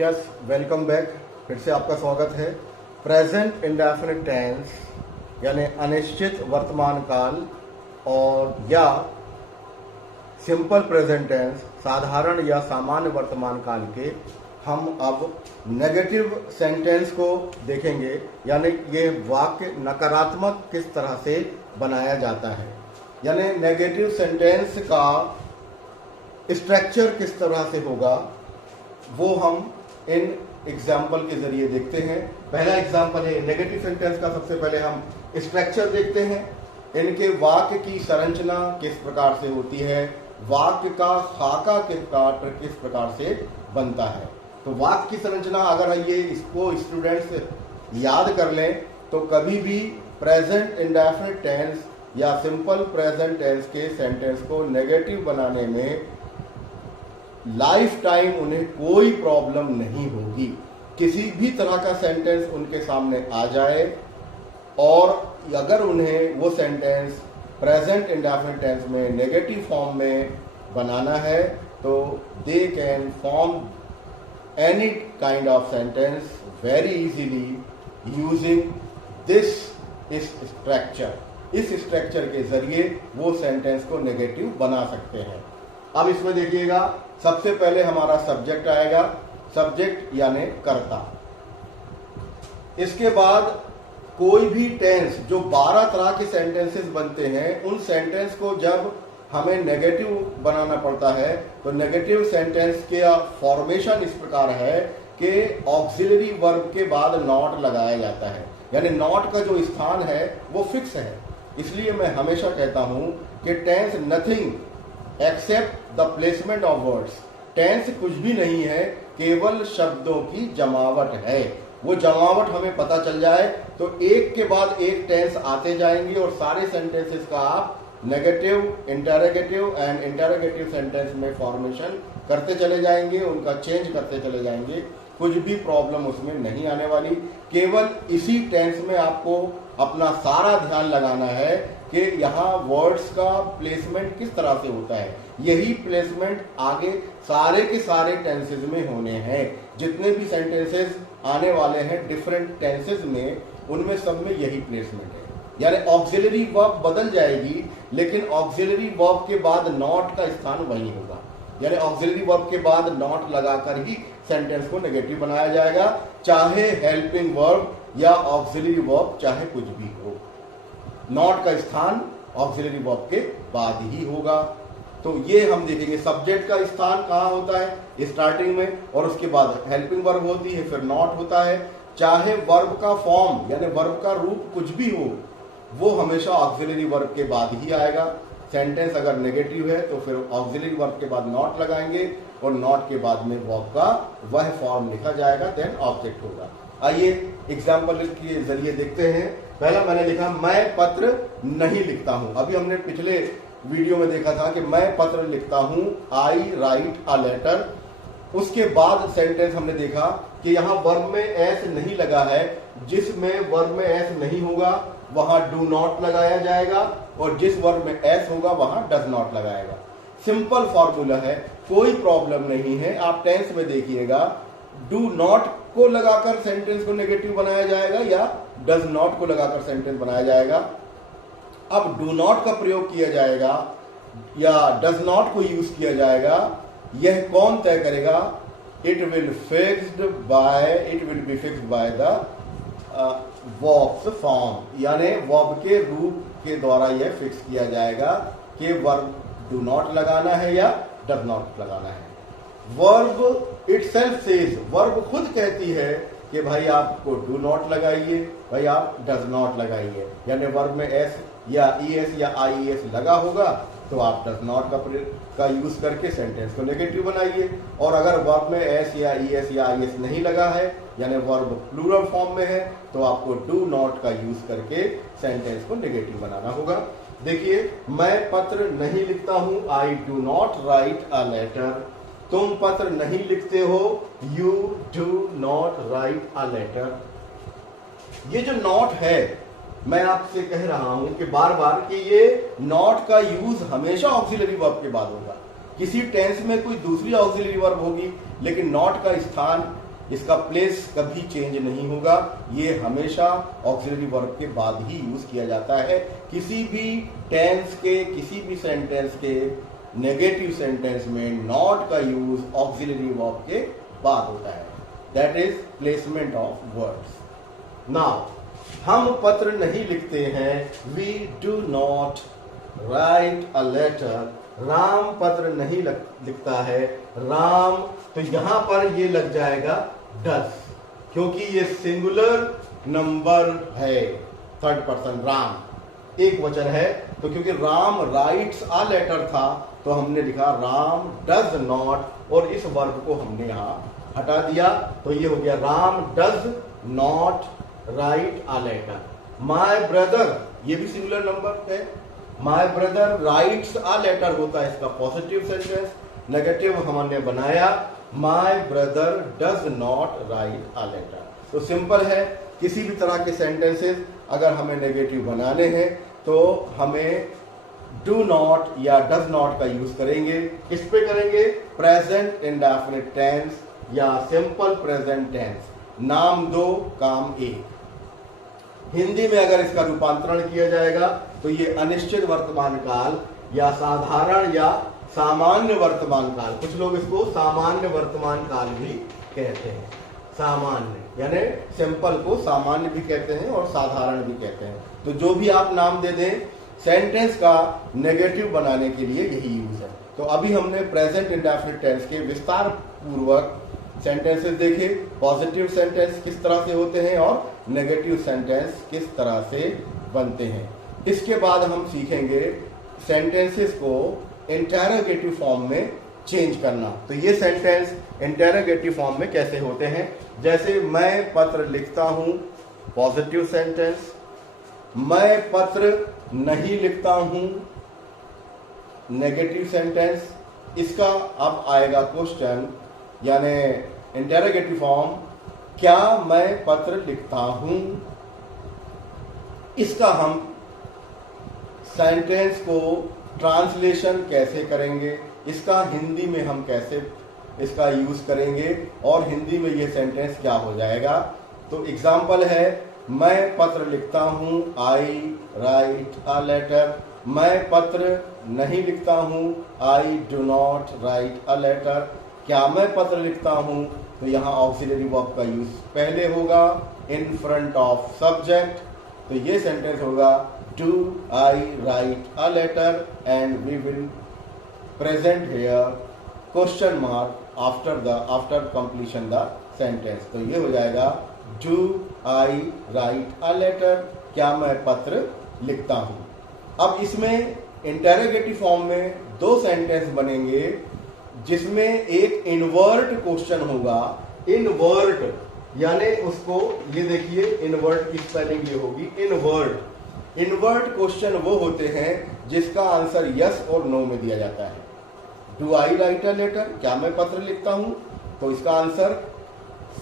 Yes, welcome back. फिर से आपका स्वागत है। प्रेजेंट इंडेफिनिट टेंस यानी अनिश्चित वर्तमान काल और या सिंपल प्रेजेंट टेंस साधारण या सामान्य वर्तमान काल के हम अब नेगेटिव सेंटेंस को देखेंगे, यानी ये वाक्य नकारात्मक किस तरह से बनाया जाता है, यानी नेगेटिव सेंटेंस का स्ट्रक्चर किस तरह से होगा वो हम इन एग्जाम्पल के जरिए देखते हैं। पहला एग्जाम्पल है नेगेटिव सेंटेंस का। सबसे पहले हम स्ट्रक्चर देखते हैं, इनके वाक्य की संरचना किस प्रकार से होती है, वाक्य का खाका किस प्रकार से बनता है। तो वाक्य की संरचना अगर ये इसको स्टूडेंट्स याद कर लें तो कभी भी प्रेजेंट इंडेफिनिट टेंस या सिंपल प्रेजेंट टेंस के सेंटेंस को नेगेटिव बनाने में लाइफ टाइम उन्हें कोई प्रॉब्लम नहीं होगी। किसी भी तरह का सेंटेंस उनके सामने आ जाए और अगर उन्हें वो सेंटेंस प्रेजेंट इंडेफिनिट टेंस में नेगेटिव फॉर्म में बनाना है तो they can form any kind of sentence very easily using this structure. इस स्ट्रक्चर के जरिए वो सेंटेंस को नेगेटिव बना सकते हैं। अब इसमें देखिएगा, सबसे पहले हमारा सब्जेक्ट आएगा, सब्जेक्ट यानी कर्ता। इसके बाद कोई भी टेंस जो 12 तरह के सेंटेंसेस बनते हैं, उन सेंटेंस को जब हमें नेगेटिव बनाना पड़ता है तो नेगेटिव सेंटेंस के फॉर्मेशन इस प्रकार है कि ऑक्सिलरी वर्ब के बाद नॉट लगाया जाता है, यानी नॉट का जो स्थान है वो फिक्स है। इसलिए मैं हमेशा कहता हूं कि tense nothing except the placement of words. Tense कुछ भी नहीं है, केवल शब्दों की जमावट है। वो जमावट हमें पता चल जाए तो एक के बाद एक टेंस आते जाएंगे और सारे सेंटेंसेस का आप negative, interrogative and interrogative sentence में फॉर्मेशन करते चले जाएंगे, उनका चेंज करते चले जाएंगे। कुछ भी प्रॉब्लम उसमें नहीं आने वाली। केवल इसी टेंस में आपको अपना सारा ध्यान लगाना है कि यहाँ वर्ड्स का प्लेसमेंट किस तरह से होता है। यही प्लेसमेंट आगे सारे के सारे टेंसेस में होने हैं। जितने भी सेंटेंसेस आने वाले हैं डिफरेंट टेंसेस में, उनमें सब में यही प्लेसमेंट है। यानी ऑक्सिलरी वर्ब बदल जाएगी लेकिन ऑक्सिलरी वर्ब के बाद नॉट का स्थान वही होगा। यानी ऑक्सिलरी वर्ब के बाद नॉट लगाकर ही सेंटेंस को नेगेटिव बनाया जाएगा, चाहे हेल्पिंग वर्ब या ऑक्सिलरी वर्ब चाहे कुछ भी हो। नॉट का स्थान ऑक्सिलरी वर्ब के बाद ही होगा। तो ये हम देखेंगे सब्जेक्ट का स्थान कहाँ होता है, स्टार्टिंग में, और उसके बाद हेल्पिंग वर्ब होती है, फिर नॉट होता है। चाहे वर्ब का फॉर्म यानी वर्ब का रूप कुछ भी हो, वो हमेशा ऑक्सिलरी वर्ब के बाद ही आएगा। सेंटेंस अगर नेगेटिव है तो फिर ऑक्सिलरी वर्ब के बाद नॉट लगाएंगे और नॉट के बाद में वर्ब का वह फॉर्म लिखा जाएगा, देन ऑब्जेक्ट होगा। आइए एग्जाम्पल के जरिए देखते हैं। पहला मैंने लिखा मैं पत्र नहीं लिखता हूं। अभी हमने पिछले वीडियो में देखा था कि मैं पत्र लिखता हूं, आई राइट अ लेटर। उसके बाद सेंटेंस हमने देखा कि यहाँ वर्ब में एस नहीं लगा है। जिसमें वर्ब में एस नहीं होगा वहां डू नॉट लगाया जाएगा और जिस वर्ब में एस होगा वहां डज नॉट लगाएगा। सिंपल फॉर्मूला है, कोई प्रॉब्लम नहीं है। आप टेंस में देखिएगा, डू नॉट को लगाकर सेंटेंस को नेगेटिव बनाया जाएगा या डज नॉट को लगाकर सेंटेंस बनाया जाएगा। अब डू नॉट का प्रयोग किया जाएगा या डज नॉट को यूज किया जाएगा, यह कौन तय करेगा? It will be fixed by the verbs form, यानी वर्ब के रूप के द्वारा यह फिक्स किया जाएगा कि वर्ब डू नॉट लगाना है या डज नॉट लगाना है। वर्ब इटसेल्फ सेज, वर्ब खुद कहती है कि भाई आपको डू नॉट लगाइए, भाई आप डज नॉट लगाइए। यानी वर्ब में एस या ईएस या आईएस लगा होगा तो आप डज नॉट का यूज करके सेंटेंस को नेगेटिव बनाइए, और अगर वर्ब में एस या ईएस या आईएस नहीं लगा है यानी वर्ब प्लूरल फॉर्म में है तो आपको डू नॉट का यूज करके सेंटेंस को नेगेटिव बनाना होगा। देखिए, मैं पत्र नहीं लिखता हूं, I do not write a letter. तुम पत्र नहीं लिखते हो, you do not write a letter. ये जो नॉट है, मैं आपसे कह रहा हूं कि बार बार कि ये नॉट का यूज हमेशा ऑक्सिलरी वर्ब के बाद होगा। किसी टेंस में कोई दूसरी ऑक्सिलरी वर्ब होगी लेकिन नॉट का स्थान इसका प्लेस कभी चेंज नहीं होगा, ये हमेशा ऑक्सिलरी वर्ब के बाद ही यूज किया जाता है। किसी भी टेंस के, किसी भी सेंटेंस के नेगेटिव सेंटेंस में नॉट का यूज ऑक्सिलरी वर्ब के बाद होता है। That is placement of words. Now हम पत्र नहीं लिखते हैं, we do not write a letter. Ram पत्र नहीं लिखता है, राम, तो यहां पर ये लग जाएगा डस, क्योंकि ये सिंगुलर नंबर है, थर्ड पर्सन राम एक वचन है, तो क्योंकि राम राइट्स अ लेटर था तो हमने लिखा राम डज नॉट, और इस वर्ब को हमने यहां हटा दिया, तो ये हो गया Ram does not write a letter. My brother, ये भी सिंगुलर नंबर है, my brother writes a letter होता है इसका पॉजिटिव सेंटेंस, नेगेटिव हमने बनाया my brother does not write a letter. तो सिंपल है, किसी भी तरह के सेंटेंसेस अगर हमें नेगेटिव बनाने हैं तो हमें डू नॉट या डज नॉट का यूज करेंगे। किस पे करेंगे? प्रेजेंट इंडेफिनिट टेंस या सिंपल प्रेजेंट टेंस, नाम दो काम एक। हिंदी में अगर इसका रूपांतरण किया जाएगा तो ये अनिश्चित वर्तमान काल या साधारण या सामान्य वर्तमान काल, कुछ लोग इसको सामान्य वर्तमान काल भी कहते हैं। सामान्य यानी सिंपल को सामान्य भी कहते हैं और साधारण भी कहते हैं। तो जो भी आप नाम दे दें, सेंटेंस का नेगेटिव बनाने के लिए यही यूज है। तो अभी हमने प्रेजेंट इंडेफिनिट टेंस के विस्तार पूर्वक सेंटेंसेस देखे, पॉजिटिव सेंटेंस किस तरह से होते हैं और नेगेटिव सेंटेंस किस तरह से बनते हैं। इसके बाद हम सीखेंगे सेंटेंसेस को इंटेरोगेटिव फॉर्म में चेंज करना। तो ये सेंटेंस इंटेरोगेटिव फॉर्म में कैसे होते हैं, जैसे मैं पत्र लिखता हूं, पॉजिटिव सेंटेंस। मैं पत्र नहीं लिखता हूं, नेगेटिव सेंटेंस। इसका अब आएगा क्वेश्चन यानी इंटेरोगेटिव फॉर्म, क्या मैं पत्र लिखता हूं। इसका हम सेंटेंस को ट्रांसलेशन कैसे करेंगे, इसका हिंदी में हम कैसे इसका यूज करेंगे और हिंदी में ये सेंटेंस क्या हो जाएगा। तो एग्जाम्पल है, मैं पत्र लिखता हूं, आई राइट अ लेटर। मैं पत्र नहीं लिखता हूं, I do not write a letter. क्या मैं पत्र लिखता हूं, तो यहां ऑक्सिलरी वर्ब का यूज पहले होगा इन फ्रंट ऑफ सब्जेक्ट। तो ये सेंटेंस होगा do I write a letter and we will present here question mark after completion the sentence. तो ये हो जाएगा do I write a letter, क्या मैं पत्र लिखता हूं। अब इसमें इंटेरोगेटिव फॉर्म में दो सेंटेंस बनेंगे जिसमें एक इनवर्ट क्वेश्चन होगा। इनवर्ट यानी उसको ये देखिए, इनवर्ट की स्पेलिंग ये होगी इनवर्ट। इनवर्ट क्वेश्चन वो होते हैं जिसका आंसर यस और नो में दिया जाता है। Do I write a letter, क्या मैं पत्र लिखता हूं, तो इसका आंसर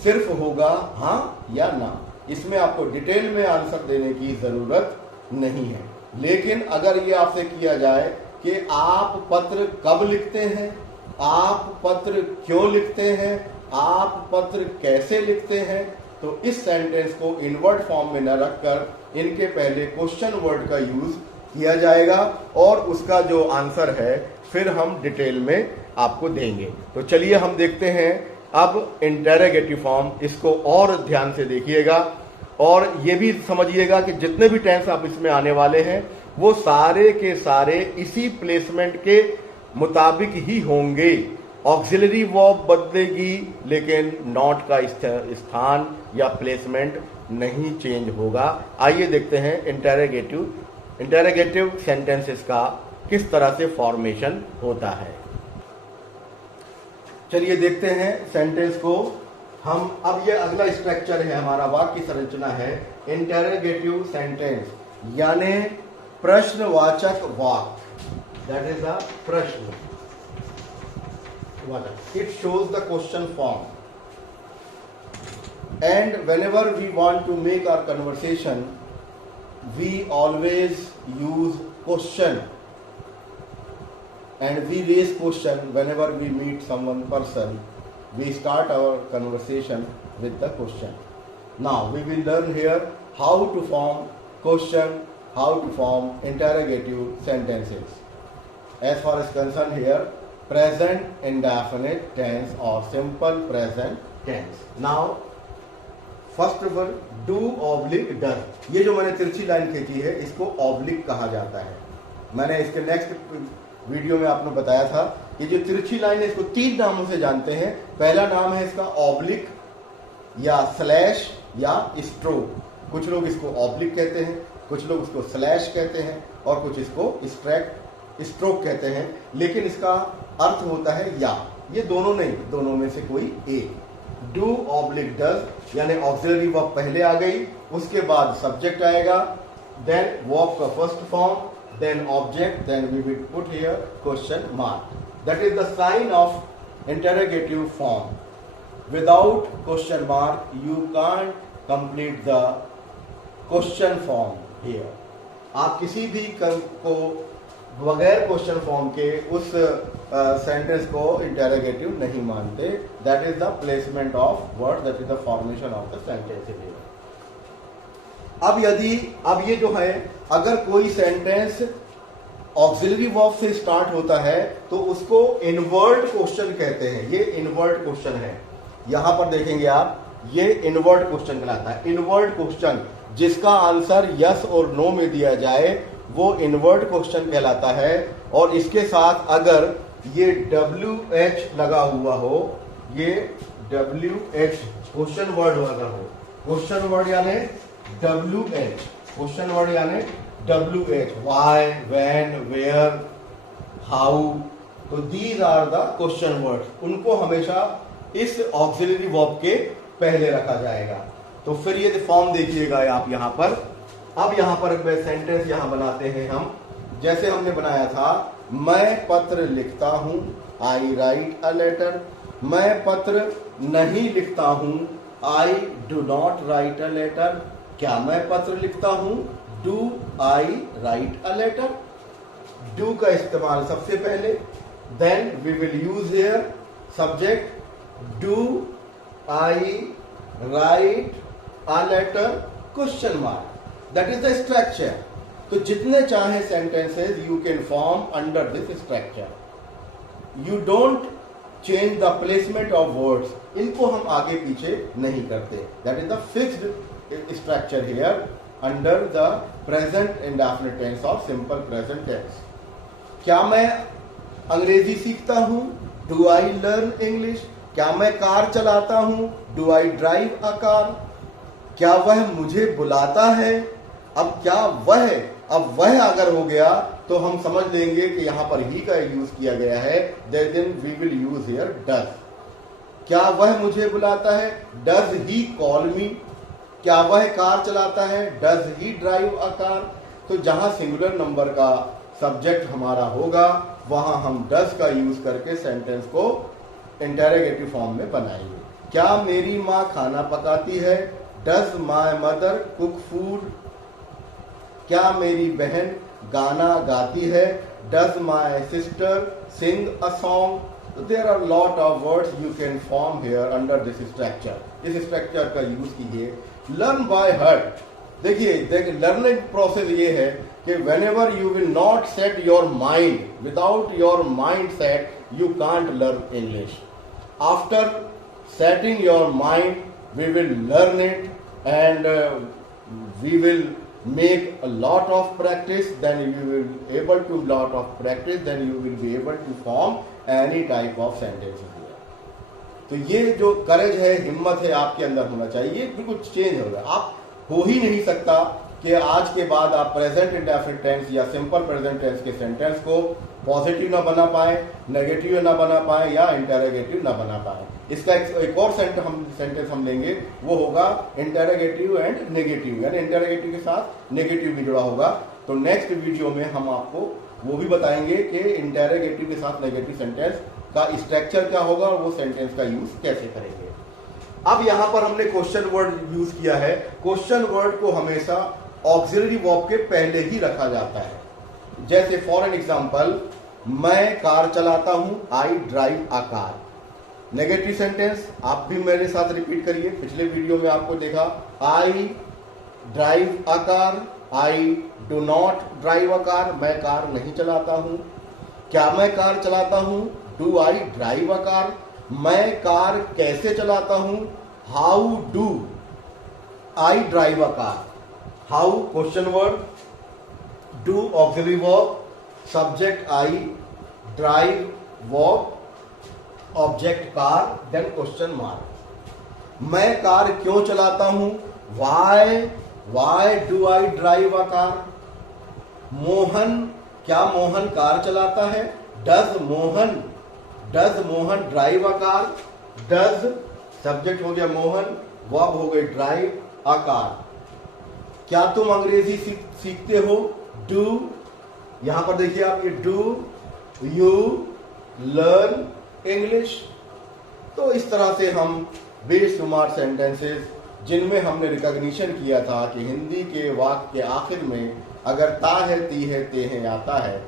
सिर्फ होगा हाँ या ना। इसमें आपको डिटेल में आंसर देने की जरूरत नहीं है। लेकिन अगर ये आपसे किया जाए कि आप पत्र कब लिखते हैं, आप पत्र क्यों लिखते हैं, आप पत्र कैसे लिखते हैं, तो इस सेंटेंस को इनवर्ट फॉर्म में न रखकर इनके पहले क्वेश्चन वर्ड का यूज किया जाएगा और उसका जो आंसर है फिर हम डिटेल में आपको देंगे। तो चलिए हम देखते हैं अब इंटेरोगेटिव फॉर्म। इसको और ध्यान से देखिएगा और ये भी समझिएगा कि जितने भी टेंस आप इसमें आने वाले हैं वो सारे के सारे इसी प्लेसमेंट के मुताबिक ही होंगे। ऑक्सिलरी वर्ब बदलेगी लेकिन नॉट का स्थान या प्लेसमेंट नहीं चेंज होगा। आइए देखते हैं इंटेरोगेटिव सेंटेंसेस का किस तरह से फॉर्मेशन होता है। चलिए देखते हैं सेंटेंस को हम। अब ये अगला स्ट्रक्चर है हमारा, वाक्य संरचना है इंटेरोगेटिव सेंटेंस यानी प्रश्नवाचक वाक्य। दैट इज अ प्रश्न। It shows the question form. And whenever we want to make our conversation, we always use question. And we raise question whenever we meet someone person. we start our conversation with the question. Now we will learn here how to form question, how to form interrogative sentences. As far as concerned here, present indefinite tense or simple present tense. Now first of all do oblique does, ये जो मैंने तिरछी line खींची है इसको oblique कहा जाता है। मैंने इसके नेक्स्ट वीडियो में आपको बताया था कि जो तिरछी लाइन है इसको 3 नामों से जानते हैं। पहला नाम है इसका ऑब्लिक या स्लैश या स्ट्रोक। कुछ लोग इसको ऑब्लिक कहते हैं, कुछ लोग इसको स्लैश कहते हैं और कुछ इसको स्ट्रोक कहते हैं, लेकिन इसका अर्थ होता है या। ये दोनों नहीं, दोनों में से कोई एक। डू ऑब्लिक डज यानी ऑक्सिलरी वर्ब पहले आ गई, उसके बाद सब्जेक्ट आएगा, देन वर्ब का first form, then object, then we will put here question mark. That is the sign of interrogative form. Without question mark you can't complete the question form here. आप किसी भी को बगैर question form के उस sentence को interrogative नहीं मानते। That is the placement of word, that is the formation of the sentence. अब ये जो है, अगर कोई सेंटेंस ऑक्सिलरी वर्ब से स्टार्ट होता है तो उसको इनवर्ट क्वेश्चन कहते हैं। ये इनवर्ट क्वेश्चन है। यहां पर देखेंगे आप, ये इनवर्ट क्वेश्चन कहलाता है। इनवर्ट क्वेश्चन जिसका आंसर यस और नो में दिया जाए वो इनवर्ट क्वेश्चन कहलाता है। और इसके साथ अगर ये WH लगा हुआ हो, ये WH क्वेश्चन वर्ड लगा हो, क्वेश्चन वर्ड यानी WH, क्वेश्चन वर्ड यानी WH, why, when, where, how, तो these are the question words. उनको हमेशा इस ऑक्सिलरी वर्ब के पहले रखा जाएगा। तो फिर ये फॉर्म देखिएगा आप यहां पर। अब यहां पर सेंटेंस यहां बनाते हैं हम, जैसे हमने बनाया था, मैं पत्र लिखता हूं, आई राइट अ लेटर। मैं पत्र नहीं लिखता हूं, I do not write a letter. क्या मैं पत्र लिखता हूं, do I write a letter. Do का इस्तेमाल सबसे पहले, then we will use here subject, do I write a letter question mark. That is the structure. तो जितने चाहे sentences you can form under this structure. You don't change the placement of words. इनको हम आगे पीछे नहीं करते। That is the fixed structure here under the present indefinite tense और सिंपल प्रेजेंट टेंस। क्या मैं अंग्रेजी सीखता हूं, डू आई लर्न इंग्लिश। क्या मैं कार चलाता हूं, do I drive a car. क्या वह मुझे बुलाता है। अब क्या वह, अब वह अगर हो गया तो हम समझ लेंगे कि यहां पर ही का यूज किया गया है। Then we will use here does. क्या वह मुझे बुलाता है, डज ही कॉल मी। क्या वह कार चलाता है, does he drive a car. तो जहां सिंगुलर नंबर का सब्जेक्ट हमारा होगा वहां हम डज का यूज करके सेंटेंस को इंटरोगेटिव फॉर्म में बनाएंगे। क्या मेरी माँ खाना पकाती है, does my mother cook food. क्या मेरी बहन गाना गाती है, does my sister sing a song. तो there are lot of words you can form here under this structure. इस स्ट्रक्चर का यूज कीजिए। Learn by heart. देखिए लर्निंग प्रोसेस ये है कि whenever you will not set your mind, without your mindset you can't learn English. After setting your mind we will learn it and we will make a lot of practice, then you will able to lot of practice, then you will be able to form any type of sentences here. तो ये जो करेज है, हिम्मत है आपके अंदर होना चाहिए। बिल्कुल चेंज होगा। आप हो ही नहीं सकता कि आज के बाद आप प्रेजेंट इंडेफिनिट टेंस या सिंपल प्रेजेंट टेंस के सेंटेंस को पॉजिटिव ना बना पाए, नेगेटिव ना बना पाए या इंटरोगेटिव ना बना पाए। इसका एक और सेंटेंस हम लेंगे, वो होगा इंटरोगेटिव एंड नेगेटिव, यानी इंटरोगेटिव के साथ नेगेटिव भी जुड़ा होगा। तो नेक्स्ट वीडियो में हम आपको वो भी बताएंगे कि इंटरोगेटिव के साथ नेगेटिव सेंटेंस का स्ट्रक्चर क्या होगा और वो सेंटेंस का यूज कैसे करेंगे। अब यहां पर हमने क्वेश्चन वर्ड यूज किया है। क्वेश्चन वर्ड को हमेशा ऑक्सिलरी वर्ब के पहले ही रखा जाता है। जैसे फॉर एन एग्जांपल, मैं कार चलाता हूं, आई drive a car. Negative sentence आप भी मेरे साथ रिपीट करिए। पिछले वीडियो में आपको देखा, I drive a car, I do not drive a car, मैं कार नहीं चलाता हूं। क्या मैं कार चलाता हूं? Do I drive a car, मैं कार कैसे चलाता हूं? How do I drive a car. How question word, do auxiliary verb, subject I, drive verb, object car, then question mark. मैं कार क्यों चलाता हूं? Why do I drive a car. Mohan, क्या Mohan car चलाता है? Does Mohan drive a car. Does subject हो गया Mohan, verb हो गई ड्राइव अ कार। क्या तुम अंग्रेजी सीखते हो? डू, यहां पर देखिए आप, ये डू यू लर्न इंग्लिश। तो इस तरह से हम बेशुमार सेंटेंसेस जिनमें हमने रिकॉग्निशन किया था कि हिंदी के वाक्य के आखिर में अगर ता है, ती है, ते है आता है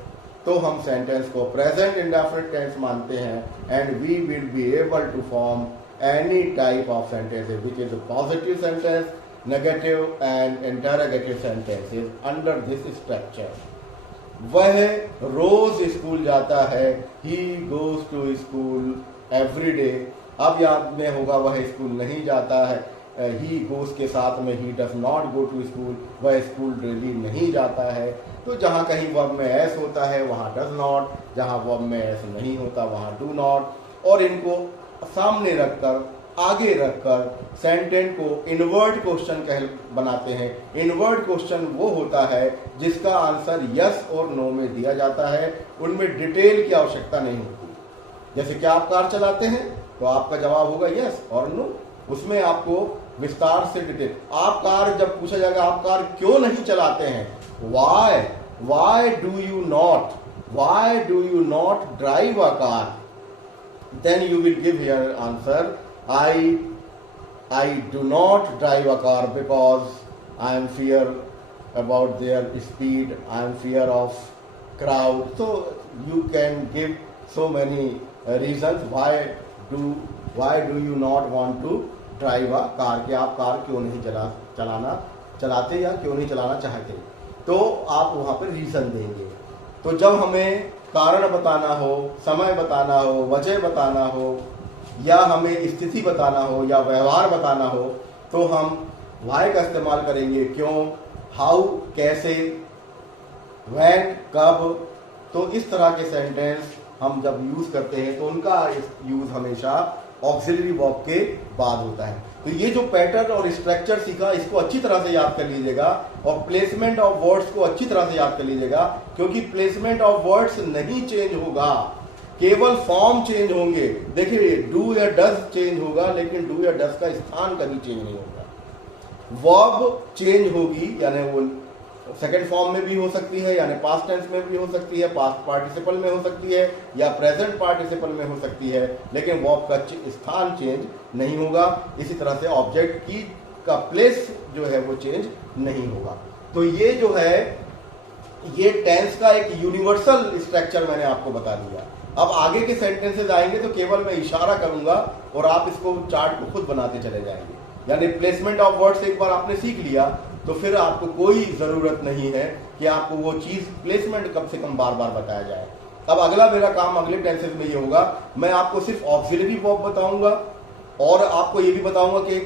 तो हम सेंटेंस को प्रेजेंट इंडेफिनिट टेंस मानते हैं and we will be able to form any type of sentences which is positive sentence, negative and interrogative sentences under this structure. वह रोज स्कूल जाता है, he goes to school every day. अब याद में होगा वह स्कूल नहीं जाता है, ही गोज के साथ में he does not go to school, वह स्कूल डेली नहीं जाता है। तो जहां कहीं वर्ब में एस होता है वहां डज नॉट, जहां वर्ब में एस नहीं होता वहां डू नॉट। और इनको सामने रखकर, आगे रखकर सेंटेंस को इनवर्ट क्वेश्चन कह बनाते हैं। इनवर्ट क्वेश्चन वो होता है जिसका आंसर यस और नो में दिया जाता है, उनमें डिटेल की आवश्यकता नहीं होती। जैसे क्या आप कार चलाते हैं, तो आपका जवाब होगा यस और नो, उसमें आपको विस्तार से डिटेल। आप कार, जब पूछा जाएगा आप कार क्यों नहीं चलाते हैं, why do you not drive a car, then you will give here answer, I do not drive a car because I am fear about their speed, I am fear of crowd. So you can give so many reasons why do you not want to drive a car, कि आप car क्यों नहीं चलाते या क्यों नहीं चलाना चाहते, तो आप वहां पर रीजन देंगे। तो जब हमें कारण बताना हो, समय बताना हो, वजह बताना हो, या हमें स्थिति बताना हो या व्यवहार बताना हो, तो हम वाई का इस्तेमाल करेंगे। क्यों, हाउ कैसे, व्हेन कब। तो इस तरह के सेंटेंस हम जब यूज करते हैं तो उनका यूज हमेशा ऑक्सिलरी वर्ब के बाद होता है। तो ये जो पैटर्न और स्ट्रक्चर सीखा, इसको अच्छी तरह से याद कर लीजिएगा और प्लेसमेंट ऑफ वर्ड्स को अच्छी तरह से याद कर लीजिएगा, क्योंकि प्लेसमेंट ऑफ वर्ड्स नहीं चेंज होगा, केवल फॉर्म चेंज होंगे। देखिए डू या डज चेंज होगा, लेकिन डू या डज का स्थान कभी चेंज नहीं होगा। वर्ब चेंज होगी, यानी वो सेकेंड फॉर्म में भी हो सकती है, यानी पास्ट टेंस में भी हो सकती है, पास्ट पार्टिसिपल में हो सकती है, या प्रेजेंट पार्टिसिपल में हो सकती है, लेकिन वर्ब का स्थान चेंज नहीं होगा। इसी तरह से ऑब्जेक्ट की का प्लेस जो है वो चेंज नहीं होगा। तो ये जो है, ये टेंस का एक यूनिवर्सल स्ट्रक्चर मैंने आपको बता दिया। अब आगे के सेंटेंसेस आएंगे तो केवल मैं इशारा करूंगा और आप इसको चार्ट को खुद बनाते चले जाएंगे। यानी प्लेसमेंट ऑफ वर्ड्स एक बार आपने सीख लिया तो फिर आपको कोई जरूरत नहीं है कि आपको वो चीज प्लेसमेंट कम से कम बार बार बताया जाए। अब अगला मेरा काम अगले टेंसेस में ये होगा, मैं आपको सिर्फ ऑक्सिलरी वर्ब बताऊंगा और आपको ये भी बताऊंगा कि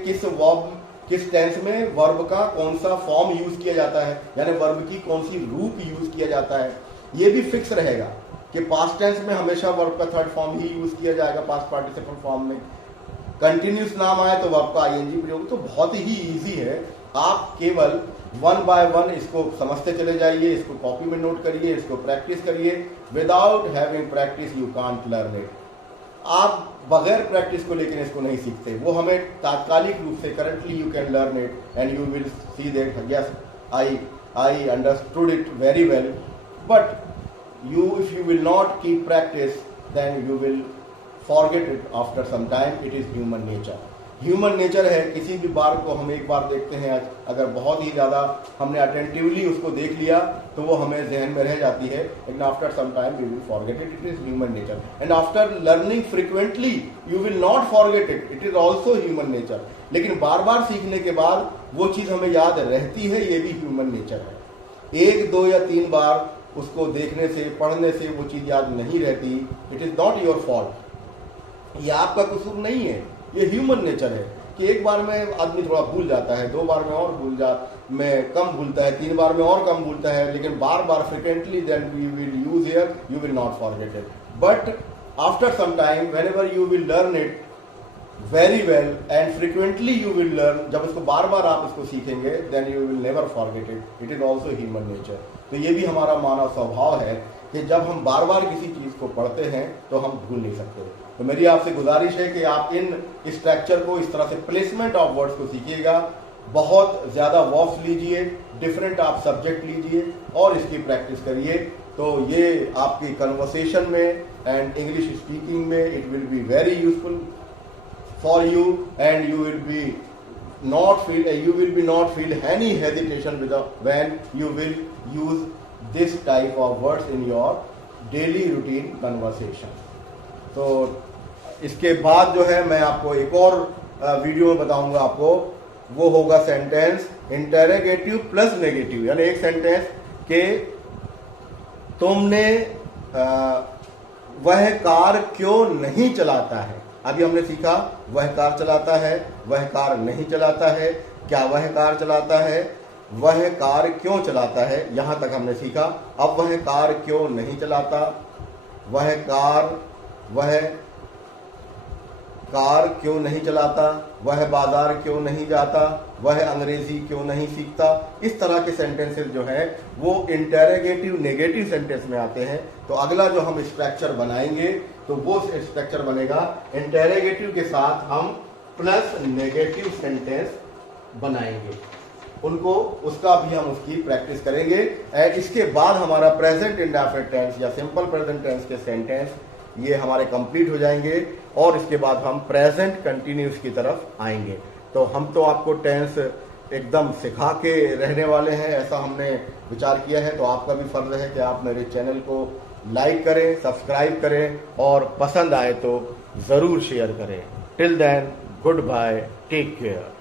किस टेंस में वर्ब का कौन सा फॉर्म यूज किया जाता है, यानी वर्ब की कौन सी रूप यूज किया जाता है। ये भी फिक्स रहेगा कि पास्ट टेंस में हमेशा वर्ब का थर्ड फॉर्म ही यूज किया जाएगा, पास्ट पार्टिसिपल फॉर्म में। कंटिन्यूस नाम आए तो वर्ब का आईएनजी प्रयोग। तो बहुत ही इजी है, आप केवल वन बाय वन इसको समझते चले जाइए, इसको कॉपी में नोट करिए, इसको प्रैक्टिस करिए। Without having practice you can't learn it. आप बगैर प्रैक्टिस को लेकिन इसको नहीं सीखते, वो हमें तात्कालिक रूप से currently you can learn it and you will see that yes I understood it very well, but if you will not keep practice, then you will forget it after some time. It is human nature. Human nature है, किसी भी बार को हम एक बार देखते हैं, अगर बहुत ही ज़्यादा हमने अटेंटिवली उसको देख लिया तो वो हमें जहन में रह जाती है, लेकिन after some time we will forget it. It is human nature. And after learning frequently you will not forget it. It is also human nature. लेकिन बार बार सीखने के बाद वो चीज़ हमें याद रहती है, ये भी ह्यूमन नेचर है. 1, 2 या 3 बार उसको देखने से, पढ़ने से वो चीज़ याद नहीं रहती. It is not your fault. ये आपका कसूर नहीं है, ये ह्यूमन नेचर है कि एक बार में आदमी थोड़ा भूल जाता है, 2 बार में और में कम भूलता है, 3 बार में और कम भूलता है, लेकिन बार बार frequently then we will use here, you will not forget it. But after some time whenever you will learn it very well and frequently you will learn, जब उसको बार बार आप इसको सीखेंगे then you will never forget it. It is also human nature. तो ये भी हमारा मानव स्वभाव है कि जब हम बार बार किसी चीज को पढ़ते हैं तो हम भूल नहीं सकते. तो मेरी आपसे गुजारिश है कि आप इन स्ट्रक्चर को, इस तरह से प्लेसमेंट ऑफ वर्ड्स को सीखिएगा. बहुत ज्यादा वर्ब्स लीजिए, डिफरेंट आप सब्जेक्ट लीजिए और इसकी प्रैक्टिस करिए. तो ये आपकी कन्वर्सेशन में एंड इंग्लिश स्पीकिंग में it will be very useful for you, and you will be not feel any hesitation when you will use this type of words in your daily routine conversation. तो इसके बाद जो है मैं आपको एक और वीडियो में बताऊंगा आपको, वो होगा सेंटेंस इंटेरोगेटिव प्लस नेगेटिव. यानी एक सेंटेंस के तुमने वह कार क्यों नहीं चलाता है. अभी हमने सीखा वह कार चलाता है, वह कार नहीं चलाता है, क्या वह कार चलाता है, वह कार क्यों चलाता है, यहां तक हमने सीखा. अब वह कार क्यों नहीं चलाता, वह कार क्यों नहीं चलाता, वह बाजार क्यों नहीं जाता, वह अंग्रेजी क्यों नहीं सीखता. इस तरह के सेंटेंसेस जो हैं वो इंटेरोगेटिव नेगेटिव सेंटेंस में आते हैं. तो अगला जो हम स्ट्रक्चर बनाएंगे तो वो स्ट्रक्चर बनेगा इंटेरोगेटिव के साथ हम प्लस नेगेटिव सेंटेंस बनाएंगे. उसका भी हम उसकी प्रैक्टिस करेंगे. इसके बाद हमारा प्रेजेंट इंडेफिनिट टेंस या सिंपल प्रेजेंट टेंस के सेंटेंस ये हमारे कंप्लीट हो जाएंगे और इसके बाद हम प्रेजेंट कंटिन्यूस की तरफ आएंगे. तो हम तो आपको टेंस एकदम सिखा के रहने वाले हैं, ऐसा हमने विचार किया है. तो आपका भी फर्ज है कि आप मेरे चैनल को लाइक करें, सब्सक्राइब करें और पसंद आए तो जरूर शेयर करें. Till then, good bye, take care.